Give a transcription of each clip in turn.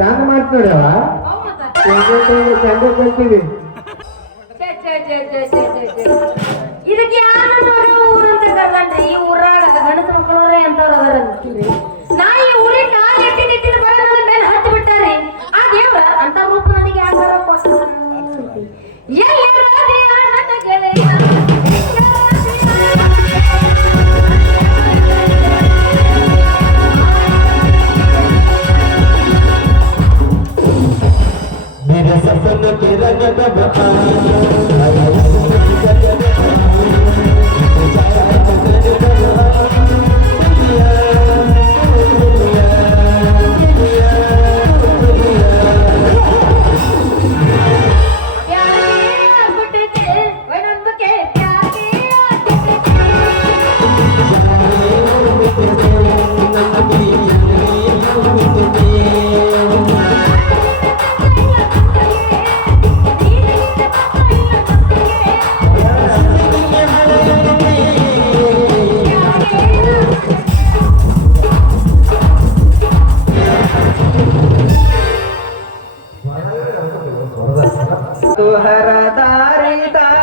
ಚಂದ ಮಾಡ್ತ ನೋಡ್ಯವ ಚಂದ ಕೊಡ್ತೀವಿ. ಇದಕ್ಕೆ ಯಾರು ಊರಂತ ಈ ಊರಾಗ ಬಿಟ್ಟಾರಿ. ಆ ದೇವ್ರ ಅಂತ ರೂಪ ನನಗೆ ಯಾರು ಎಲ್ಲಿ ainda tá.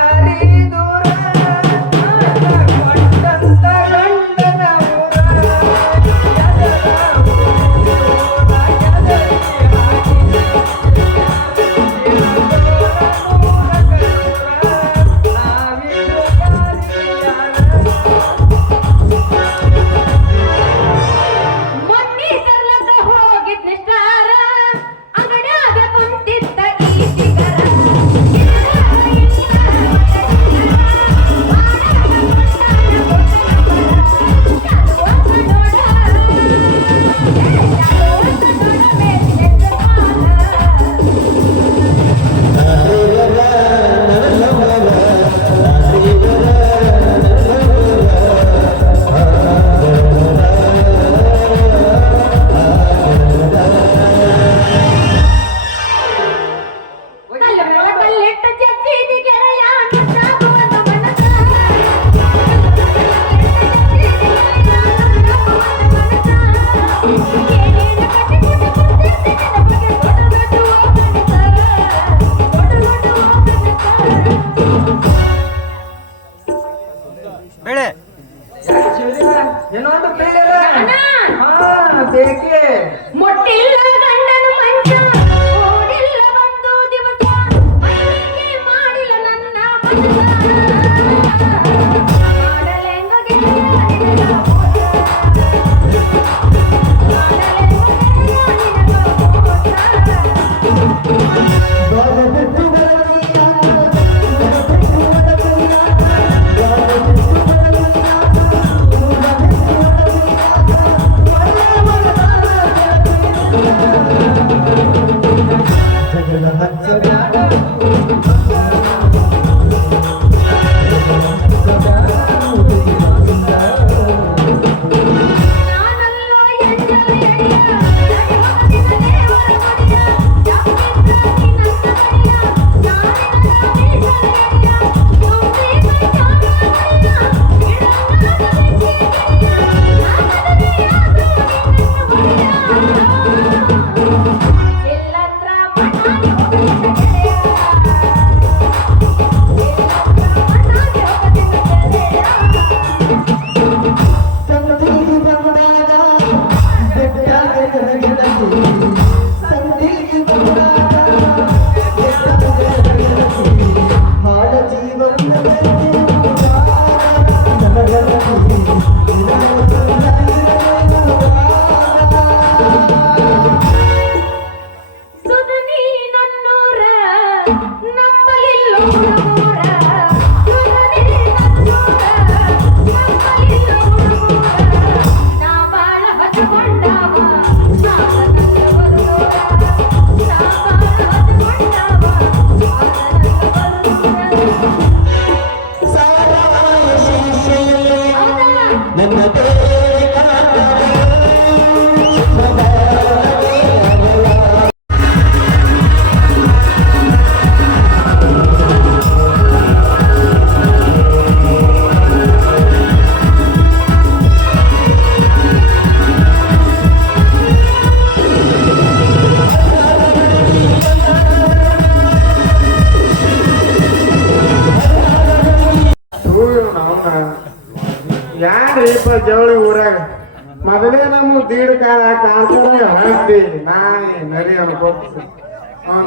ಮೊದಲೇ ನಮ್ಮ ದೀಡ್ ಕಾಲ ಕಾಣ್ತಾರೆ ಹಳದಿ ನಾಯಿ ನರಿ ಅನ್ಕೋತ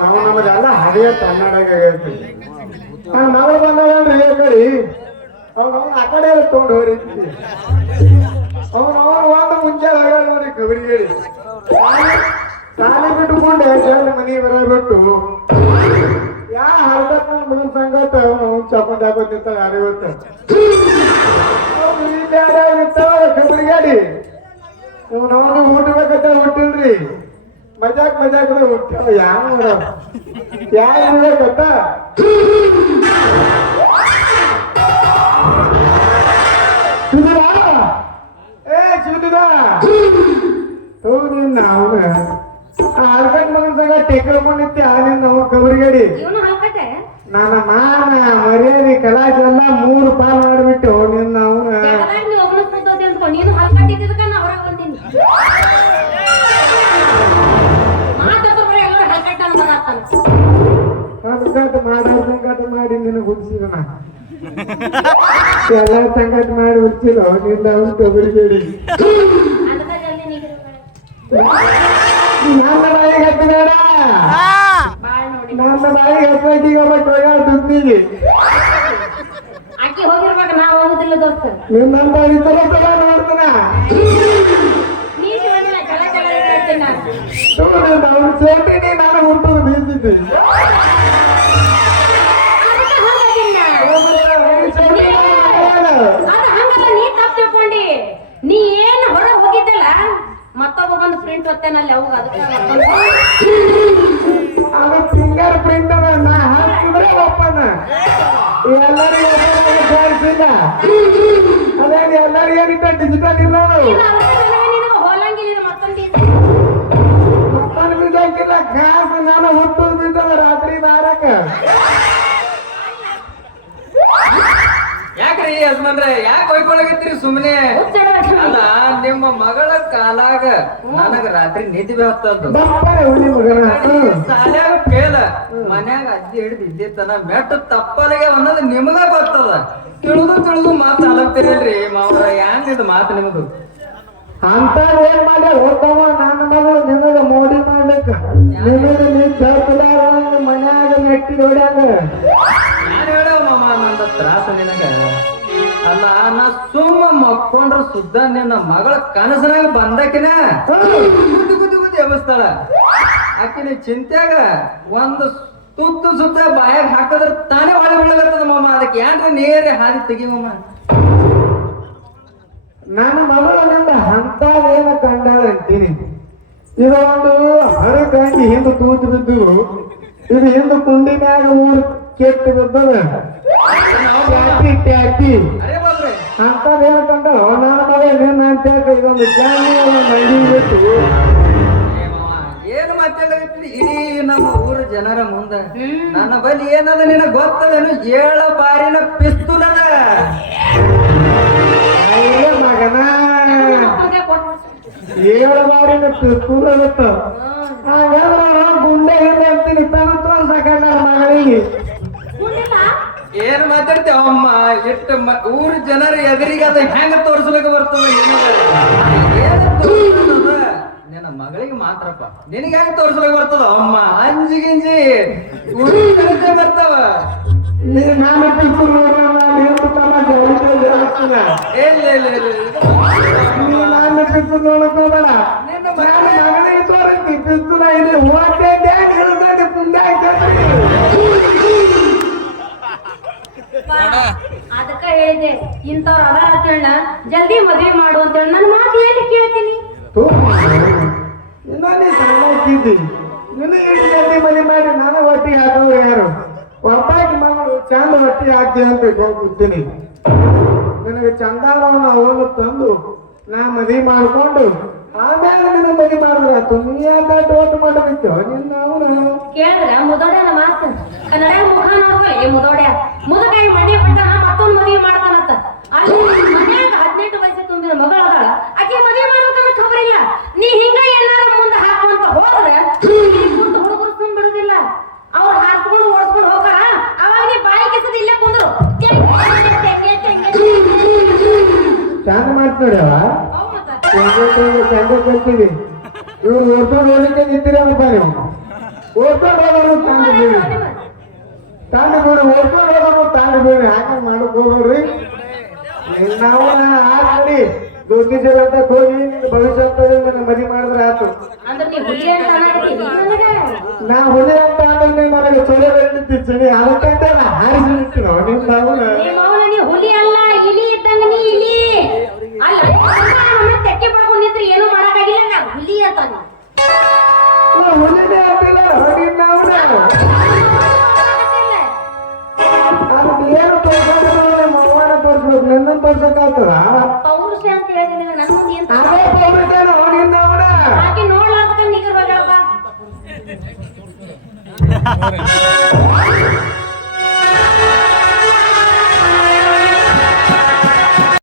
ನಮಗೆಲ್ಲ ಹರಿಯ ಕನ್ನಡ ಆಗೈತಿ ನನ್ನ ಮಗಳು ಬಂದವಲ್ರಿ ಈ ಆ ಕಡೆ ತೊಗೊಂಡು ಹೋಗ್ರಿ. ಅವನು ಅವನು ಒಂದು ಮುಂಚೆ ನೋಡಿ ಕಬರಿ ಹೇಳಿ. ಸಾಲಿ ಬಿಟ್ಟುಕೊಂಡೆ ಮನೆ ಬರಬಿಟ್ಟು ಯಾ ಹರ್ದಕ್ ಮಗನ ಸಂಗತ ಅವನು ಚಪ್ಪಂದ ಹಾಕೋತಿರ್ತ ಯಾರಿಗೊತ್ತ ನಾವು ಇವನು ಅವನು ಹುಟ್ಟಬೇಕಂತ ಹುಟ್ಟಿಲ್ರಿ. ಮಜಾಕ್ ಮಜಾಕ್ ಹುಟ್ಟ ಯಾವ ನೋಡಕತ್ತ ಸುಧೀರಾ ಏ ತೋ ನೀನ್ ಆನಿನ್ ನಾವು ಕಬರಿಗಡಿ ನನ್ನ ಮಾನ ಮರ್ಯಾದೆ ಕಲಾಶ ಎಲ್ಲ ಮೂರು ಪಾಲ್ ಮಾಡಿಬಿಟ್ಟು ನಿನ್ನ ಸಂಕಟ ಮಾಡೋ ಸಂಕಟ ಮಾಡಿ ನಿನಗೆ ನಾ ಎಲ್ಲ ಸಂಕಟ ಮಾಡಿ ಹುಚ್ಚಿಲ್ಲ ಅವನಿಂದ ಅವನು ನೀಗಿರು ನನ್ನ ಬಾಯಿಗೆ ನೋಡಿ ನನ್ನ ಬಾಯಿಗೆ ಹತ್ತಬೇಕೀಗ ಈಗ ಕೊಯ್ಯಾಳ ದುಡ್ಡಿಗೆ ಆಕಿ ಹೋಗಿರ್ಬೇಕು ನಾ ಹೋಗುದಿಲ್ಲ ದೋಸ್ತ. ನಿನ್ನಂತ ಇತರ ಸಲ ನೋಡ್ತಾನ ನೀ ಶಿವಣ್ಣ ಜಲ ಜಲ ಹೇಳ್ತೀನಿ ನಾನು. ಹುಟ್ಟುದು ಮತ್ತೊಬ್ಬ ಬಂದು ಪ್ರಿಂಟ್ ಹೊತ್ತೇನಲ್ಲಿ ಅವಾಗ ಅದಕ್ಕೆ ಮತ್ತೊಂದು ಅದು ಫಿಂಗರ್ ಪ್ರಿಂಟ್ ಅದ ನಾ ಹಾಕಿದ್ರೆ ಒಪ್ಪನ ಎಲ್ಲರಿಗೂ ಸೇರಿಸಿಲ್ಲ ಅದೇನು ಎಲ್ಲರಿಗೂ ಏನಿಟ್ಟ ಡಿಜಿಟಲ್ ಇಲ್ಲ ಮತ್ತೊಂದು ಬಿದ್ದಾಕಿಲ್ಲ ಕಾಸು ನಾನು ಹುಟ್ಟುದು ಬಿದ್ದದ ರಾತ್ರಿ ನಾರಕ ಯಾಕ್ರಿ ಯಜಮಾನ್ರೆ ಯಾಕೆ ಹೋಯ್ಕೊಳಗತ್ತೀರಿ ಸುಮ್ಮನೆ. ಅಲ್ಲ ನಿಮ್ಮ ಮಗಳ ಕಾಲಾಗ ನನಗ ರಾತ್ರಿ ನಿದ್ದೆ ಬರ್ತದ್ದು ಸಾಲ್ಯಾಗ ಫೇಲ ಮನ್ಯಾಗ ಅಜ್ಜಿ ಹಿಡಿದು ಇದ್ದಿತ್ತನ ಮೆಟ್ಟ ತಪ್ಪಲಿಗೆ ಅನ್ನೋದು ನಿಮಗ ಬರ್ತದ ತಿಳಿದು ತಿಳಿದು ಮಾತು ಅಲಗ್ತಿರಲ್ರಿ ಮಾವ್ರ ಹ್ಯಾಂಗ ಇದು ಮಾತು ನಿಮದು? ಅಂತ ಏನ್ ಮಾಡ್ಯಾರ? ಹೋಗ್ತಾವ ನನ್ನ ಮಗಳು ನಿನಗ ಮೋಡಿ ಮಾಡ್ಬೇಕ ನಿನಗ ನೀ ಚರ್ಚಲಾರ ಮನ್ಯಾಗ ನೆಟ್ಟಿ ನೋಡ್ಯಾಗ ನಾನು ಹೇಳವ ಮಾಮ ನಂದ ತ್ರಾಸ ನಿನಗ? ಅಲ್ಲ ನಾ ಸುಮ್ಮ ಮಕ್ಕೊಂಡ್ರ ಸುದ್ದ ನಿನ್ನ ಮಗಳ ಕನಸನಾಗ ಬಂದಕಿನ? ಗುದ್ದು ಗುದ್ದು ಗುದ್ದು ಎಬ್ಬಿಸ್ತಾಳ. ಆಕಿನ ಚಿಂತ್ಯಾಗ ಒಂದು ತುತ್ತು ಸುತ್ತ ಬಾಯಾಗ ಹಾಕಿದ್ರ ತಾನೇ ಒಳಗೆ ಬೀಳಗತ್ತದ ಮಾಮ. ಅದಕ್ಕೆ ಏನ್ರ ನೇರ ಹಾದಿ ತೆಗಿ ಮಾಮ? ನನ್ನ ಮಗಳು ನನ್ನ ಏನ ಕಂಡಾಳ ಅಂತೀನಿ. ಇದು ಒಂದು ಹರಗಂಗಿ ಹಿಂದೆ ತೂತು ಬಿದ್ದು ಇದು ಹಿಂದೆ ಕುಂಡಿ ಮ್ಯಾಗ ಊರ್ ಕೆಟ್ಟು ಬಿದ್ದದ ಟ್ಯಾಕಿ ಟ್ಯಾಕಿ ಅರೇ ಬಾಬ್ರೆ ಅಂತದೇನ ಕಂಡಾಳ ನನ್ನ ಅಂತ ಇದೊಂದು ಜಾನಿ ಮಾಮ, ಏನು ಮಾತಾಡಕತ್ತಿ ಇಡೀ ನಮ್ಮ ಊರ ಜನರ ಮುಂದೆ. ನನ್ನ ಬಳಿ ಏನದ ನಿನ ಗೊತ್ತದೇನು? ಏಳ ಬಾರಿನ ಪಿಸ್ತೂಲದ. ಅಯ್ಯ ಮಗನ. ಏಳು ಬಾರಿನ ಪಿಸ್ತೂಲ್. ಹಾಗಾದ್ರೆ ಗುಂಡೆ ಹಿಂದೆ ಅಂತೀನಿ ತನ ತೋರ್ಸಕಂಡ ಮಗಳಿಗೆ? ಏನ್ ಮಾತಾಡ್ತೇವ ಅಮ್ಮ? ಎಷ್ಟು ಊರ ಜನರ ಎದುರಿಗೆ ಅದ ಹೆಂಗ ತೋರಿಸ್ಲಿಕ್ಕೆ ಬರ್ತದ? ನಿನ್ನ ಮಗಳಿಗೆ ಮಾತ್ರಪ್ಪ. ನಿನಗೆ ಹೆಂಗ ತೋರಿಸ್ಲಿಕ್ಕೆ ಬರ್ತದ ಅಮ್ಮ? ಅಂಜಿ ಗಿಂಜಿ. ಊರಿನ ಜನತೆ ಬರ್ತಾವ. ನಿನ್ನ ಮಗಳಿಗೆ ಪಿಸ್ತೂಲ್ ನಾ ಇಲ್ಲಿ ತಮ್ಮ ಅದಕ್ಕ ಹೇಳಿದೆ ಇಂಥವ್ರು ಅದಾರ ಅಂತೇಳ ಜಲ್ದಿ ಮದ್ವೆ ಮಾಡು ಅಂತೇಳಿ ನನ್ನ ಮಾತು ಏನು ಕೇಳ್ತೀನಿ? ಇನ್ನ ನೀ ಸಣ್ಣ ನಿನ್ನ ಇಟ್ಟು ಜಲ್ದಿ ಮನೆ ಮಾಡಿ ನಾನು ಹಾಕೋರು ಯಾರು? ಒಬ್ಬಾಕಿ ಮಗಳು ಚಂದ ಹೊಟ್ಟಿ ಹಾಕ್ತಿ ಅಂತ ಹೋಗ್ಬಿಡ್ತೀನಿ ನಿನಗೆ ಚಂದಾನವನ್ನ ಅವನು ತಂದು ನಾ ಮದುವೆ ಮಾಡ್ಕೊಂಡು ಆಮೇಲೆ ನಿನ್ನ ಮದುವೆ ಮಾಡಿದ್ರ ಯಾಕ ಟೋಟ್ ಮಾಡಬೇಕು ನಿನ್ನ ಅವನು. ಕೇಳಿದ್ರ ಮುದೋಡೆ ಮಾತು. ಕನ್ನಡ ಮುಖ ನೋಡ್ಕೊಳ್ಳಿ ಮುದೋಡೆ ಮುದಕಾಯಿ ಬಿಟ್ಟ ಮತ್ತೊಂದು ಮದುವೆ ಮಾಡ್ತಾನಂತ ಅಲ್ಲಿ ಮನ್ಯಾಗ ಹದಿನೆಂಟು ವಯಸ್ಸಿಗೆ ತುಂಬಿದ ಮಗಳು ಅದಾಳ ಆಕೆ ಮದುವೆ ಮಾಡ್ಬೇಕಂತ ಖಬರ್ ಇಲ್ಲ ನೀ ಹಿಂಗ ಏನಾರ ಮುಂದೆ ಹಾಕುವಂತ ಹೋದ್ರೆ ಮುಂದೆ ಹುಡುಗರು ತುಂಬ ಬಿಡುದಿಲ್ಲ ಅವ್ರ ಹಾಕೊಂಡು ಓಡಿಸ್ಕೊಂಡು ಹೋಗಾರ ಅವಾಗ ನೀ ಬಾಯಿ ಕೆಸದ ಇಲ್ಲೇ ಕುಂದ್ರು ಚಂದ ಮಾಡ್ತಾಡವ ಓಡ್ಕೊಂಡು ಹೋಗ್ಲಿಕ್ಕೆ ನಿಂತಿರಪ್ಪ ನೀವು ಓಡ್ಕೊಂಡು ಹೋಗೋರು ತಂದು ಓಡ್ಕೊಂಡು ತಾಂಡ್ರಿ ಹಾಕಿ ಹೋಗ್ರಿ ನಾವು ಆಡಿ ದುರ್ಗಿ ಜಲ ಹೋಗಿ ಭವಿಷ್ಯ